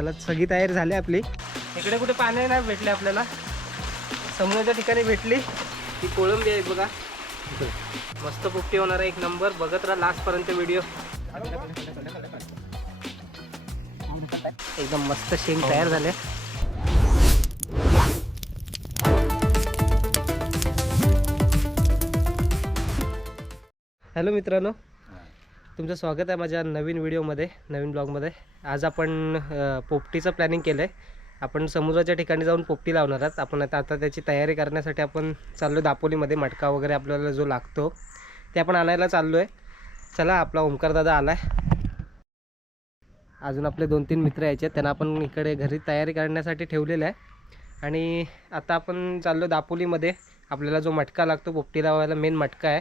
त्याला सगळी तयारी झाली आपली. इकडे कुठे पाणी नाही भेटले आपल्याला, समुद्राच्या ठिकाणी भेटली ती कोळंबी आहे बघा. मस्त पोपटी होणार आहे, एक नंबर. बघत राहा लास्ट पर्यंत व्हिडिओ. एकदम मस्त शेंग तयार झाले. हॅलो मित्रांनो, तुमचं स्वागत आहे माझ्या नवीन व्हिडिओमध्ये, नवीन ब्लॉगमध्ये. आज आपण पोपटीचं प्लॅनिंग केलं आहे. आपण समुद्राच्या ठिकाणी जाऊन पोपटी लावणार आहोत. आपण आता त्याची तयारी करण्यासाठी आपण चाललो दापोलीमध्ये. मटका वगैरे आपल्याला जो लागतो ते आपण आणायला चाललो आहे. चला, आपला ओमकार दादा आला आहे. अजून आपले 2-3 मित्र यायचे, त्यांना आपण इकडे घरी तयारी करण्यासाठी ठेवलेलं आहे. आणि आता आपण चाललो दापोलीमध्ये. आपल्याला जो मटका लागतो पोपटी लावायला, मेन मटका आहे.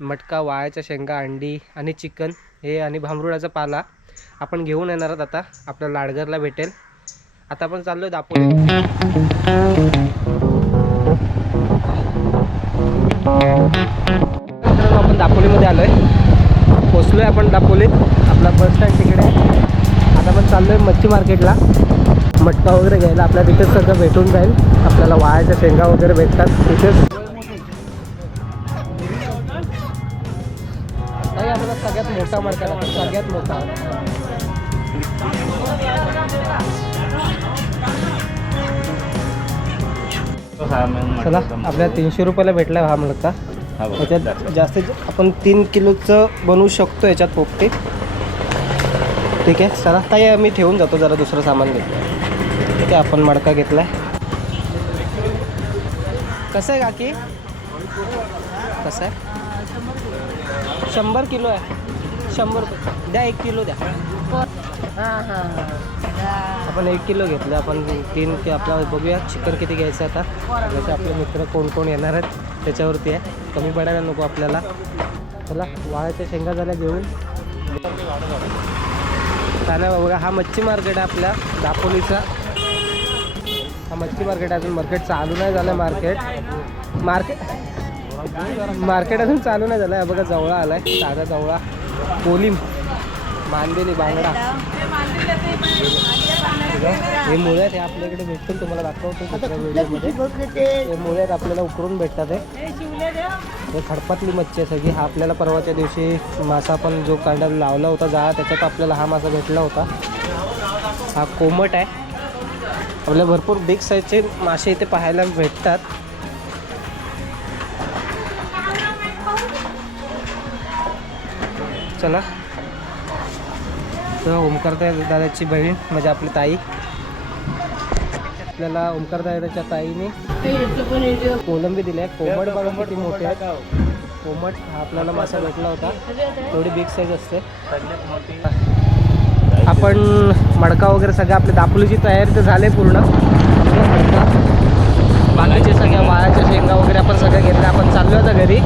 मटका, वाळ्याच्या शेंगा, अंडी आणि चिकन हे आणि भांबरुडाचा पाला आपण घेऊन येणार आहोत. आता आपल्या लाडघरला भेटेल. आता आपण चाललो दापोली. आपण दापोलीमध्ये आलो आहे, पोचलो आहे आपण दापोलीत. आपला बस स्टँड तिकडे आहे. आता आपण चाललो आहे मच्छी मार्केटला मटका वगैरे घ्यायला. आपल्या तिथेच सगळं भेटून जाईल. आपल्याला वाळ्याच्या शेंगा वगैरे भेटतात तिथेच. आपला सगळ्यात मोठा मटका लागतो, सगळ्यात मोठा. चला, आपल्याला 300 रुपयाला भेटला हा मटका. याच्यात जास्तीत आपण 3 किलोचं बनवू शकतो याच्यात पोपटी. ठीक आहे, चला ताई मी ठेवून जातो, जरा दुसरं सामान घेतलं. ठीक आहे, आपण मडका घेतलाय. कसं आहे काकी, कसं आहे? 100 किलो आहे. 100 रुपये द्या, 1 किलो द्या. आपण 1 किलो घेतलं. आपण 3 आपला बघूया चिकन किती घ्यायचं आता. जसं आपले मित्र कोण कोण येणार आहेत त्याच्यावरती आहे, कमी पडायला नको आपल्याला. चला, वाळ्याच्या शेंगा झाल्या घेऊन. चालेल बघा, हा मच्छी मार्केट आहे आपल्या दापोलीचा. हा मच्छी मार्केट, अजून मार्केट चालू नाही झालं. मार्केट अजून चालू नाही झालं आहे. बघा जवळा आला आहे, साधा जवळा, कोलिम, मांदेली, बांगडा. हे मुळे आहेत, हे आपल्याकडे भेटतील. तुम्हाला दाखवतो दुसऱ्या व्हिडिओमध्ये. हे मुळे आहेत, आपल्याला उकरून भेटतात. हे खडपातली मच्छी आहे सगळी. हा आपल्याला परवाच्या दिवशी मासा पण जो कांड्याला लावला होता जाळा, त्याच्यात आपल्याला हा मासा भेटला होता. हा कोमट आहे. आपल्याला भरपूर बिग साईजचे मासे इथे पाहायला भेटतात. चला, तर ओमकार दादाची बहीण म्हणजे आपली ताई. आपल्याला ओमकार दादाच्या ताईने कोलंबी दिली आहे. कोमट बघा किती मोठे आहे. कोमट हा आपल्याला मासा भेटला होता. थोडी बिग साईज असते. आपण मडका वगैरे सगळं आपली दापोलीची तयारी तर झाली पूर्ण. मडका, बाकीचे सगळ्या वाळ्याच्या शेंगा वगैरे आपण सगळं घेतलं. आपण चाललो आता घरी.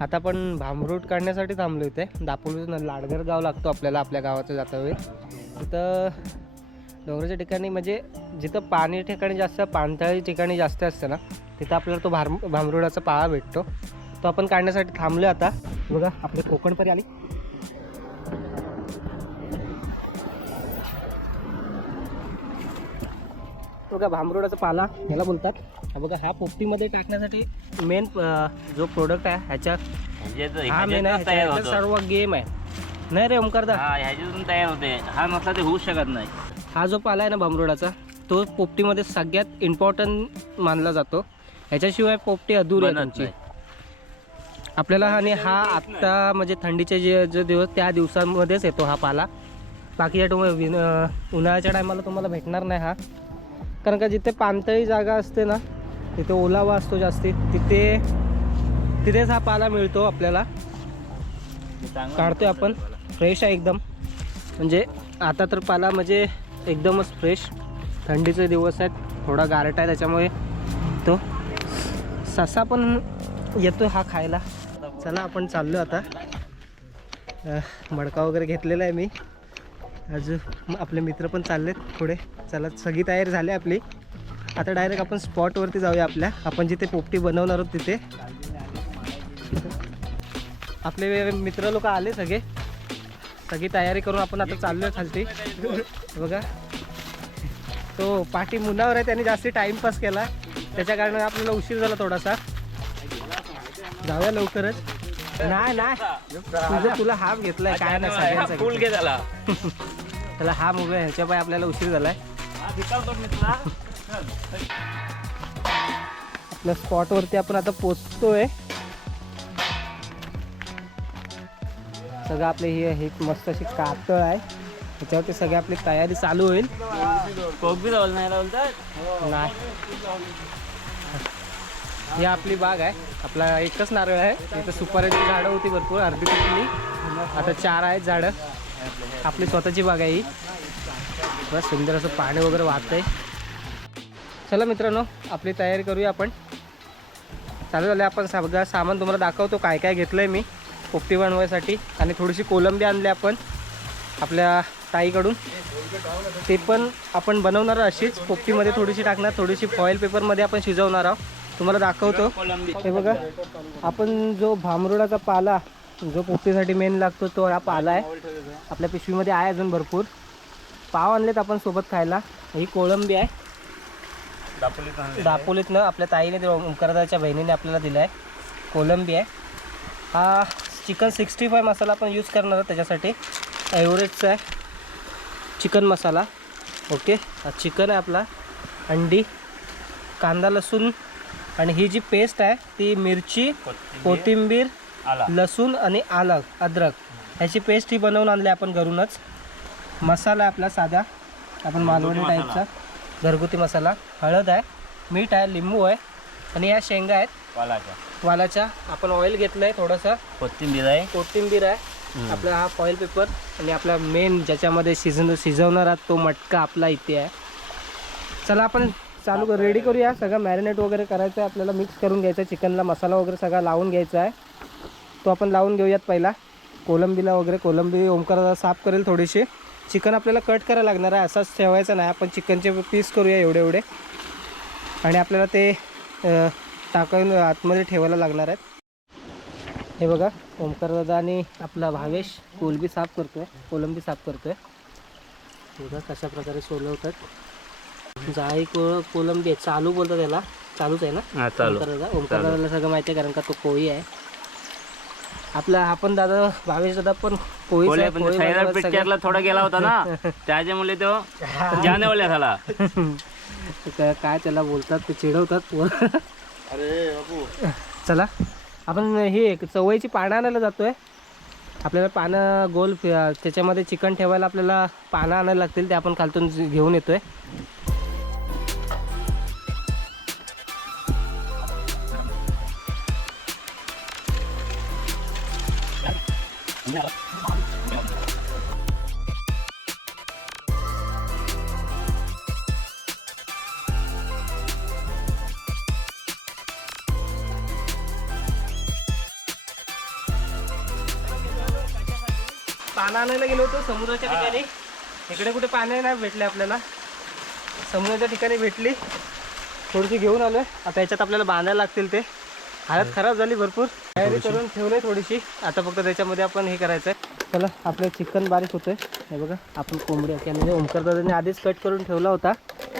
आता आपण भांबरूट काढण्यासाठी थांबलो इथे. दापोलीतून लाडघर गाव लागतो आपल्याला, आपल्या गावाचं जाता वेळी. तिथं डोंगराच्या ठिकाणी म्हणजे जिथं पाणी ठिकाणी जास्त, पाणथळी ठिकाणी जास्त असतं ना, तिथं आपल्याला तो भांबरुडाचा पाळा भेटतो. तो आपण काढण्यासाठी थांबलो आता. बघा, आपली कोकणपरी आली. बघा, भांबरुडाचा पाला ह्याला बोलतात. बघा, हा पोपटीमध्ये टाकण्यासाठी मेन जो प्रोडक्ट आहे ह्याच्या, हा मेन आहे. ह्याचा सर्व गेम आहे. नाही रे ओमकार दा, ह्याच्यातून तयार होते. हा नसला ते होऊ शकत नाही. हा जो पाला आहे ना भांबरुडाचा, तो पोपटीमध्ये सगळ्यात इम्पॉर्टंट मानला जातो. ह्याच्याशिवाय पोपटी अधुरी आहे तुमची आपल्याला. आणि हा आत्ता म्हणजे थंडीचे जे दिवस, त्या दिवसांमध्येच येतो हा पाला. बाकीच्या उन्हाळ्याच्या टायमाला तुम्हाला भेटणार नाही हा. कारण का जिथे पाणथळी जागा असते ना, तिथे ओलावा असतो जास्ती, तिथेच हा पाला मिळतो आपल्याला. काढतोय आपण. फ्रेश आहे एकदम. म्हणजे आता तर पाला म्हणजे एकदमच फ्रेश. थंडीचे दिवस आहेत, थोडा गारट आहे, त्याच्यामुळे तो ससा पण येतो हा खायला. चला, आपण चाललो आता. मडका वगैरे घेतलेला आहे मी. अजून आपले मित्र पण चाललेत पुढे. चला, सगळी तयारी झाली आपली. आता डायरेक्ट आपण स्पॉटवरती जाऊया आपल्या. आपण जिथे पोपटी बनवणार आहोत तिथे. आपले मित्र लोक आले सगळे. सगळी तयारी करून आपण आता चाललोय खालती. बघा तो पाठी मुलावर आहे, त्याने जास्ती टाइमपास केला, त्याच्या कारणाने आपल्याला उशीर झाला थोडासा. जाऊया लवकरच. नाही तुला हाफ घेतलाय काय ना सगळ्यांचा फुल घे झाला. त्याला हा उभे ह्याच्या पाय आपल्याला उशीर झालाय. आपल्या स्पॉटवरती आपण आता पोचतोय. सगळं आपले हे मस्त अशी कातळ आहे, त्याच्यावरती सगळी आपली तयारी चालू होईल. कोबी राहुल नाही बोलतात नाही, ही आपली बाग आहे. आपला एकच नारळ आहे. इथं सुपाऱ्याची झाडं होती भरपूर, अर्धी तुटली, आता 4 आहेत झाडं. आपली स्वतःची बाग आहे ही. बस सुंदर असं पाणी वगैरे वाहतंय. चला मित्रांनो, आपली तयारी करूया आपण. चालू झालं. आपण सगळं सामान तुम्हाला दाखवतो काय काय घेतलं आहे मी पोपटी बनवायसाठी. आणि थोडीशी कोलंबी आणली आपण आपल्या ताईकडून, ते पण आपण बनवणार अशीच पोपटीमध्ये थोडीशी टाकणार, थोडीशी फॉईल पेपरमध्ये आपण शिजवणार आहोत. तुम्हाला दाखवतो. हे बघा, आपण जो भांबरुडाचा पाला जो पोपटीसाठी मेन लागतो तो हा पाला आहे. आपल्या पिशवीमध्ये आहे अजून भरपूर. पाव आणलेत आपण सोबत खायला. ही कोळंबी आहे, दापोलीतनं आपल्या ताईने ओंकारदाच्या बहिणीने आपल्याला दिला आहे. कोलंबी आहे. हा चिकन 65 मसाला आपण यूज करणार आहोत त्याच्यासाठी. एव्हरेजचा आहे चिकन मसाला. ओके, हा चिकन आहे आपला. अंडी, कांदा लसूण, आणि ही जी पेस्ट आहे ती मिरची, कोथिंबीर, लसूण आणि अद्रक ह्याची पेस्ट ही बनवून आणली आपण घरूनच. मसाला आहे आपला साधा, आपण मालवणी टाईपचा घरगुती मसाला. हळद आहे, मीठ आहे, लिंबू आहे, आणि या शेंगा आहेत वालाच्या. आपण ऑइल घेतलं आहे थोडंसं, कोथिंबीर आहे, आपला हा फॉईल पेपर, आणि आपला मेन ज्याच्यामध्ये शिजवणारा तो मटका आपला इथे आहे. चला आपण रेडी करूया. सगळं मॅरिनेट वगैरे करायचं आहे आपल्याला. मिक्स करून घ्यायचं आहे चिकनला, मसाला वगैरे सगळा लावून घ्यायचा आहे. तो आपण लावून घेऊयात पहिला. कोलंबीला वगैरे, कोलंबी ओंकार साफ करेल थोडीशी. चिकन आपल्याला कट करायला लागणार आहे, असाच ठेवायचं नाही. आपण चिकनचे पीस करूया एवढे, आणि आपल्याला ते टाकून आतमध्ये ठेवायला लागणार आहेत. हे बघा, ओंकारदादा आणि आपला भावेश कोलंबी साफ करतोय. बघा कशा प्रकारे सोलवतात. जाळी कोलंबी आहे, चालू बोलतात त्याला. चालूच आहे ना ओंकारदादाला सगळं माहिती आहे, कारण का तो कोळी आहे आपला. आपण दादा भावेश दादा पण पिक्चरला थोडा गेला होता ना, त्याच्यामुळे तो जानेवाले झाला. काय त्याला बोलतात, ते चिडवतात. अरे बाबू, चला आपण हे चवळीची पानं आणायला जातोय. आपल्याला पानं गोल त्याच्यामध्ये चिकन ठेवायला आपल्याला पानं आणायला लागतील, ते आपण खालतून घेऊन येतोय. पानं आणायला गेलो होतो समुद्राच्या ठिकाणी. इकडे कुठे पाणी नाही भेटले आपल्याला, समुद्राच्या ठिकाणी भेटली. थोडीशी घेऊन आलोय. आता याच्यात आपल्याला बांधायला लागतील. ते हालत खराब झाली, भरपूर तयारी करून ठेवली थोडीशी. आता फक्त त्याच्यामध्ये आपण हे करायचं आहे. चला, आपलं चिकन बारीक होतंय. हे बघा, आपण कोंबडी म्हणजे ओंकारदादांनी आधीच कट करून ठेवला होता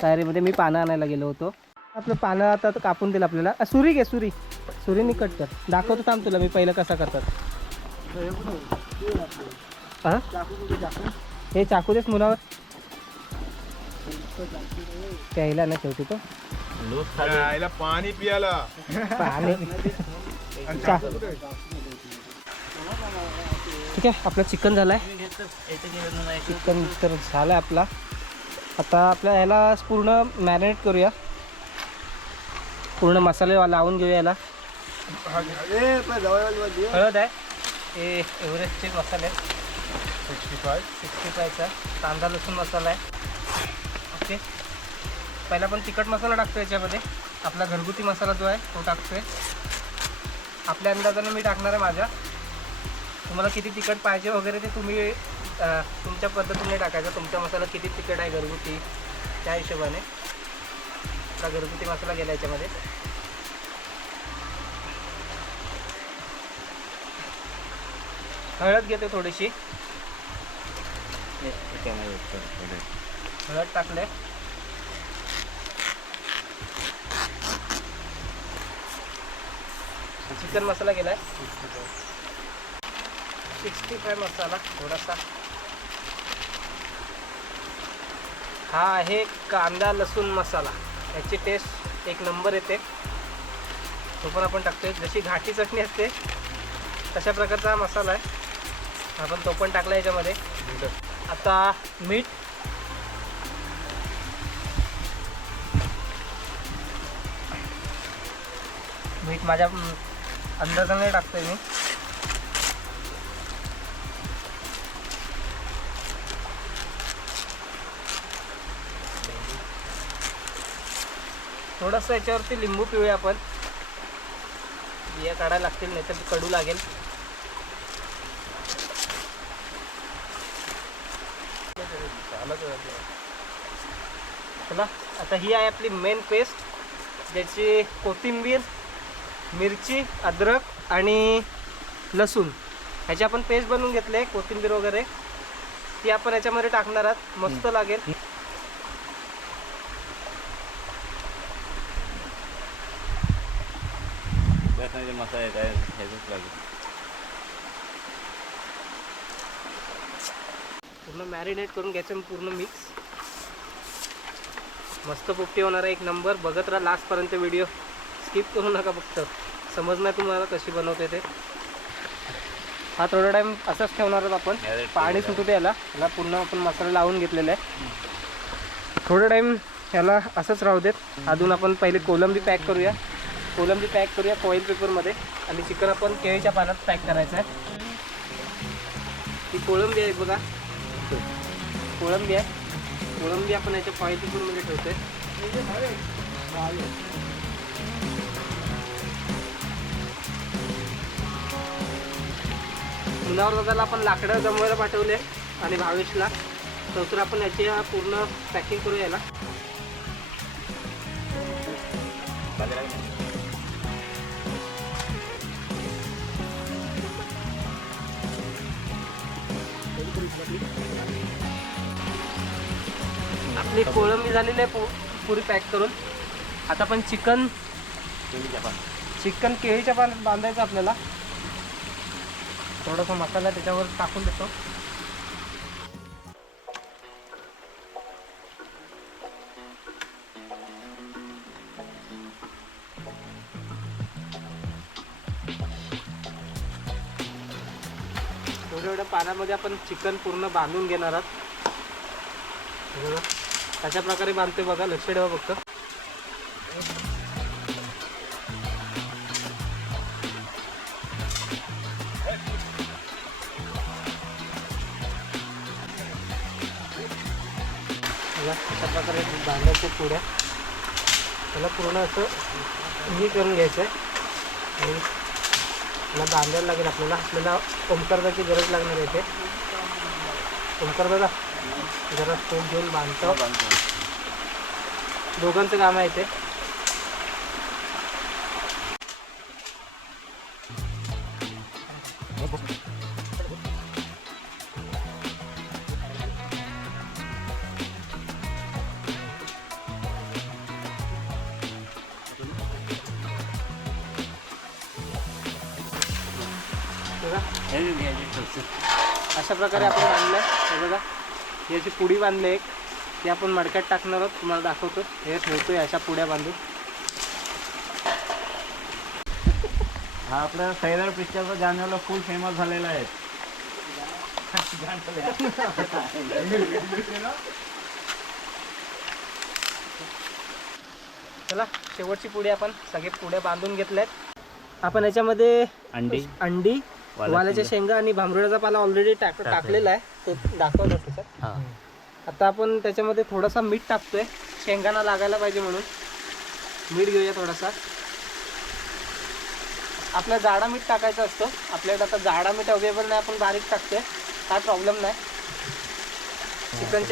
तयारीमध्ये. मी पानं आणायला गेलो होतो. आपलं पानं आता कापून दिलं आपल्याला. सुरी घे, सुरीने कट कर. दाखवतो थांब तुला मी पहिलं कसा करतात. हां, हे चाकू देस मुलावर. प्यायला नाही ठेवतो तो, पाणी पियाला पाणी. ठीक आहे, आपलं चिकन झालंय. चिकन तर झालंय आपला. आता आपल्या ह्याला पूर्ण मॅरिनेट करूया, पूर्ण मसाले लावून घेऊया याला. हळद आहे, हे एव्हरेस्टचे मसाले 65चा. कांदा लसूण मसाला आहे. ओके, पहिला पण तिखट मसाला टाकतो याच्यामध्ये. आपला घरगुती मसाला जो आहे तो टाकतोय. आपल्या अंदाजाने मी टाकणार आहे माझ्या. तुम्हाला किती तिखट पाहिजे वगैरे ते तुम्ही तुमच्या पद्धतीने टाकायचं. तुमचा मसाला किती तिखट आहे घरगुती त्या हिशोबाने. आपला घरगुती मसाला गेला याच्यामध्ये. हळद घेते थोडीशी. हळद टाकले. चिकन मसाला केलाय. 65 मसाला थोडासा. हा आहे कांदा लसूण मसाला. याची टेस्ट एक नंबर येते. तो पण आपण टाकतोय. जशी घाटी चटणी असते तशा प्रकारचा हा मसाला आहे. आपण तो पण टाकला याच्यामध्ये. आता मीठ. मीठ माझ्या अंदाजाने टाकतोय मी. थोडंसं याच्यावरती लिंबू पिळूया आपण. बिया काढायला लागतील नाही तर कडू लागेल. चला आता ही आहे आपली मेन पेस्ट, ज्याची कोथिंबीर, मिरची, अद्रक आणि लसूण ह्याची आपण पेस्ट बनवून घेतले. कोथिंबीर वगैरे ती आपण याच्यामध्ये टाकणार आहात. मस्त लागेल. मसाला काय ह्याचंच लागेल. पूर्ण मॅरिनेट करून घ्यायचं. पूर्ण मिक्स. मस्त पोपटी होणार आहे. एक नंबर. बघत राहा लास्टपर्यंत व्हिडिओ. स्किप करू नका. फक्त समजणार तुम्हाला कशी बनवते ते. हा थोडा टाईम असंच ठेवणार आहोत आपण. पाणी सुटू दे याला. याला पूर्ण आपण मसाला लावून घेतलेला आहे. थोडा टाईम याला असंच राहू देत. अजून आपण पहिले कोलंबी पॅक करूया. कोलंबी पॅक करूया फॉईल पेपरमध्ये. आणि चिकन आपण केळीच्या पानात पॅक करायचं आहे. ही कोळंबी आहे बघा. कोळंबी आहे. कोळंबी आपण याच्या फॉईल पेपरमध्ये ठेवतोय. मुलावर दादाला आपण लाकडं जमवायला पाठवले आणि भावेशला. तर आपण याची पूर्ण पॅकिंग करू याला. आपली कोळंबी झालेली आहे पुरी पॅक करून. आता आपण चिकन केळीच्या पानात बांधायचं आपल्याला. थोडासा मसाला त्याच्यावर टाकून देतो. एवढ्या पाण्यामध्ये आपण चिकन पूर्ण बांधून घेणार आहोत. कशा प्रकारे बांधतोय बघा. लक्ष ठेवा फक्त. अशा प्रकारे बांधायचे पुढ्या. त्याला पूर्ण असं हे करून घ्यायचं आहे. आणि त्याला बांधायला लागेल आपल्याला. आपल्याला ओमकारदाची गरज लागणार आहे. इथे ओमकार दादा जरा स्टोन घेऊन बांधतो. दोघांचं काम आहे इथे. अशा प्रकारे आपण बांधलं आहे. बघा याची पुडी बांधली एक. ती आपण मडक्यात टाकणार आहोत. तुम्हाला दाखवतो. हे ठेवतोय अशा पुड्या बांधून. हा आपल्या सैराट पिक्चरचा जानेवारीला फुल फेमस झालेला आहे. चला शेवटची पुडी आपण सगळे पुड्या बांधून घेतल्यात. आपण याच्यामध्ये अंडी, वालाच्या शेंगा आणि भांबरुड्याचा पाला ऑलरेडी टाकलेला आहे. तो दाखवतो त्याच्यात. आता आपण त्याच्यामध्ये थोडासा मीठ टाकतोय. शेंगांना लागायला पाहिजे म्हणून मीठ घेऊया थोडासा. आपल्या जाडा मीठ टाकायचं असतं. आपल्याकडे आता जाडा मीठ अवेलेबल नाही. आपण बारीक टाकतोय. काय प्रॉब्लेम नाही.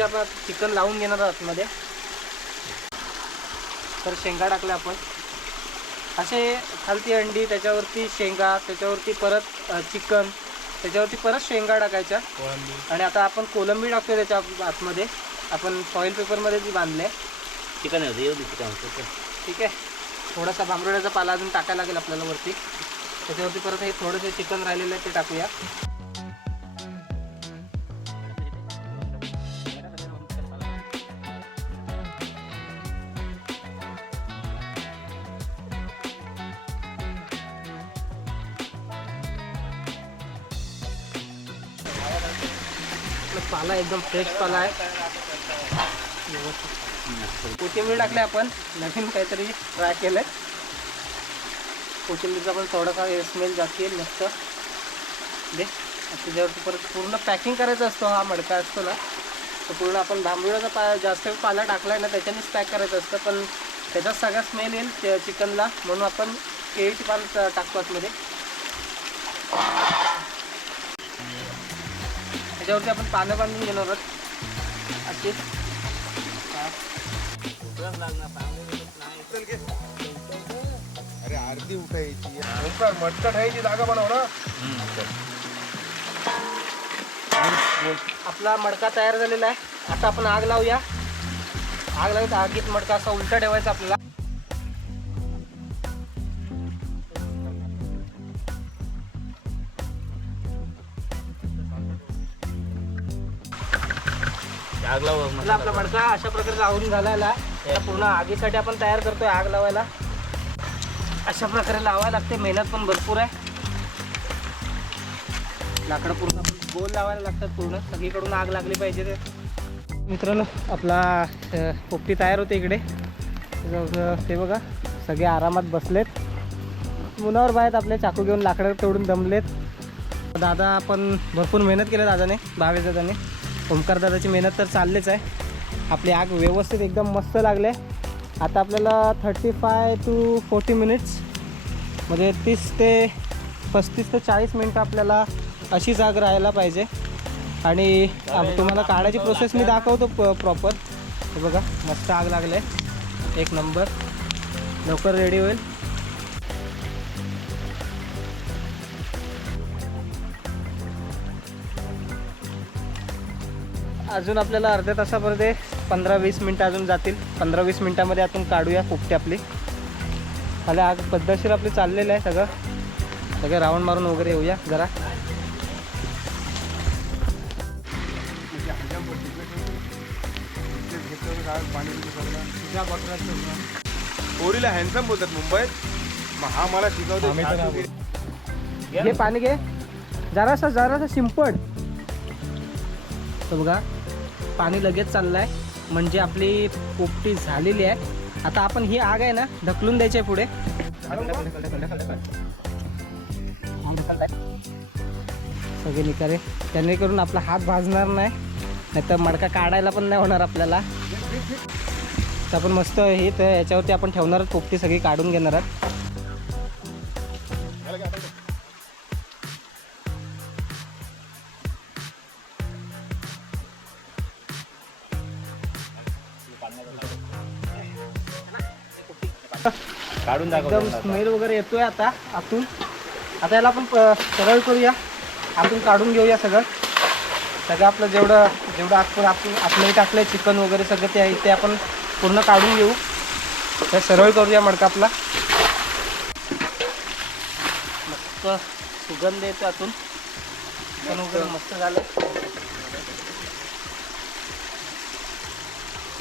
आपण चिकन लावून घेणार आतमध्ये. तर शेंगा टाकल्या आपण. असे खालती अंडी, त्याच्यावरती शेंगा, त्याच्यावरती परत चिकन, त्याच्यावरती परत शेंगा टाकायच्या. आणि आता आपण कोलंबी टाकतोय त्याच्या आतमध्ये. आपण फॉईल पेपरमध्ये ती बांधले. चिकन होतं येऊ दे चिकन. ठीक आहे. थोडासा भांबरुड्याचा पाला अजून टाकायला लागेल आपल्याला वरती. त्याच्यावरती परत हे थोडंसं चिकन राहिलेलं आहे ते टाकूया. पाला एकदम फ्रेश पाला आहे. कोथिंबीर टाकले आपण. नवीन काहीतरी ट्राय केलं आहे. कोथिंबीरचा पण थोडासा स्मेल जास्त येईल मस्त. दे त्याच्यावरती परत पूर्ण पॅकिंग करायचं असतो. हा मडका असतो ना तर पूर्ण आपण भांबरुळाचा जास्त पाला टाकला आहे ना त्याच्यानेच पॅक करायचं असतं. पण त्याचाच सगळा स्मेल येईल चिकनला म्हणून आपण केळीची पान टाकतो आतमध्ये. त्याच्यावरती आपण पानं बांधून घेणार आहोत अशी. अरे आरती उठायची ओंकार मटका ठेवायची जागा बनव ना. आपला मडका तयार झालेला आहे. आता आपण आग लावूया. आग लावून आगीत मडका असा उलटा ठेवायचा आपल्याला. आपला मडका अशा प्रकारे लावून झालेला आहे. आता पूर्ण आगीसाठी आपण तयार करतोय आग लावायला. अशा प्रकारे लावायला लागते. मेहनत पण भरपूर आहे. लाकडं पूर्ण आपण गोल लावायला लागतात. पूर्ण सगळीकडून आग लागली पाहिजे. ते मित्रांनो आपला पोपटी तयार होते इकडे. ते बघा सगळे आरामात बसलेत. मुलावर बाहेर आपले चाकू घेऊन लाकडं तोडून दमलेत. दादा पण भरपूर मेहनत केली दादाने. भावेश दादाने. ओंकार दादाची मेहनत तर चाललीच आहे. आपली आग व्यवस्थित एकदम मस्त लागले. आता आपल्याला 35 to 40 मिनिट्स म्हणजे 30 ते 35 ते 40 मिनटं आपल्याला अशीच आग राहायला पाहिजे. आणि तुम्हाला काढायची प्रोसेस मी दाखवतो प्रॉपर. हे बघा मस्त आग लागले. एक नंबर. लवकर रेडी होईल. अजून आपल्याला अर्ध्या तासामध्ये 15-20 मिनटं अजून जातील. 15-20 मिनटामध्ये आपण काढूया पोपटी आपली. मला आग पद्धतशीर आपली चाललेलं आहे. सगळं राऊंड मारून वगैरे येऊया जरा. पोरीला हँडसम बोलतात मुंबईत. मग हा मला शिकवतो. घे पाणी घे. जरासा शिंपड. तर बघा पाणी लगेच चाललंय म्हणजे आपली पोपटी झालेली आहे. आता आपण ही आग आहे ना ढकलून द्यायची आहे पुढे. सगळे निकारे त्याने करून आपला हात भाजणार नाही तर मडका काढायला पण नाही होणार आपल्याला. तर आपण मस्त हे तर याच्यावरती आपण ठेवणार आहोत. पोपटी सगळी काढून घेणार आहोत. काढून एकदम स्मेल वगैरे येतोय आता आतून. आता याला आपण सरळ करूया. आतून काढून घेऊया सगळं आपलं जेवढं आपण आपल्याला टाकलंय चिकन वगैरे सगळं ते आपण पूर्ण काढून घेऊ. तर सरळ करूया मडका आपला. मस्त सुगंध येतो आतून. चिकन वगैरे मस्त झालं.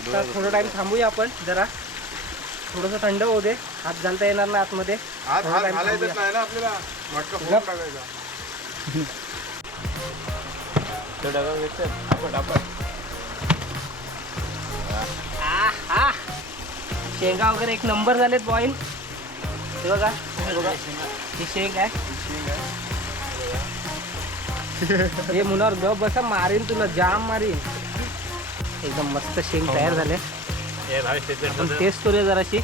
तर थोडं टाइम थांबूया आपण जरा. थोडंसं थंड होऊ दे. हात घालता येणार नाही आतमध्ये. हात घालायचंच नाही ना आपल्याला. मटका फोडून टाकायचा. शेंगा वगैरे एक नंबर झालेत बॉईल. हे बघा ही शेंग आहे. हे मुलावर गप बसा मारीन तुला जाम मारीन. एकदम मस्त शेंग तयार झाले. आपण टेस्ट करूया जराशी.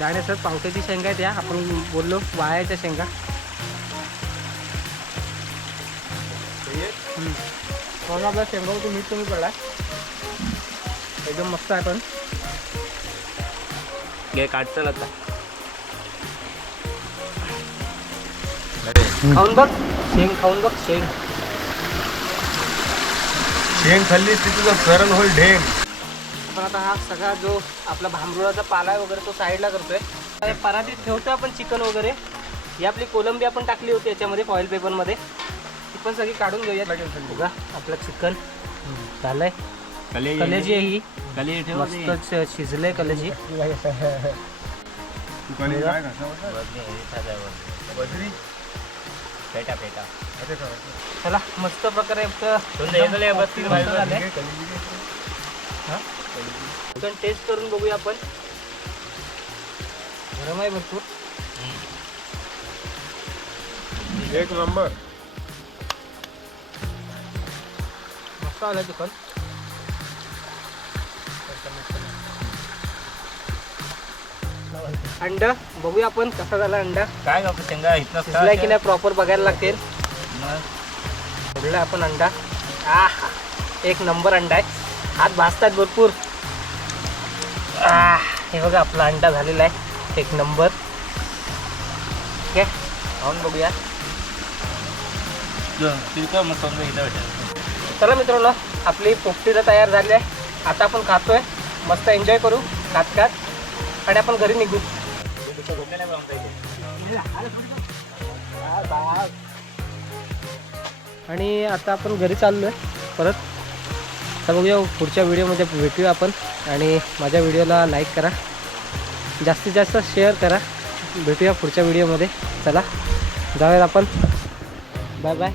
राणे सर पावट्याची शेंगा आहेत या. आपण बोललो वाळ्याच्या शेंगा. म्हणून आपला शेंगावरती मीठ कमी पडला. एकदम मस्त आहे. पण घे काढचल आता. खाऊन बघ शेंग. खाऊन बघ शेंग. शेंग खाल्लीस की तुझं करण होईल ढेंग. पण आता हा सगळा जो आपला भांबरुळाचा पाला आहे वगैरे तो साईडला करतोय. परातीत ठेवतोय आपण चिकन वगैरे. ही आपली कोलंबी आपण टाकली होती याच्यामध्ये फॉईल पेपरमध्ये, ती पण सगळी काढून घेऊयात. बघा आपलं चिकन झालंय. कलेजी आहे ही, कलेजी ठेव मस्त शिजलंय कलेजी. पेटा पेटा चला मस्त प्रकारे चिकन टेस्ट करून बघूया आपण. गरम आहे भरपूर. एक नंबर. मस्त आलं चिकन. अंड बघूया आपण कसा झाला अंडा. काय का शेंगा इथनं शिजलाय की नाही प्रॉपर बघायला लागेल. बघला आपण अंडा. एक नंबर अंडा आहे. हात भाजतात भरपूर. हे बघा आपला अंडा झालेला आहे एक नंबर. ठीक आहे खाऊन बघूया. चला मित्रांनो आपली पोपटी तर तयार झाली आहे. आता आपण खातोय. मस्त एन्जॉय करू खात खात आणि आपण घरी निघू. आणि आता आपण घरी चाललोय परत. तर बघूया पुढच्या व्हिडिओमध्ये भेटूया आपण. आणि माझ्या व्हिडिओला लाईक करा, जास्तीत जास्त शेअर करा. भेटूया पुढच्या व्हिडिओमध्ये. चला जाऊयात आपण. Bye bye.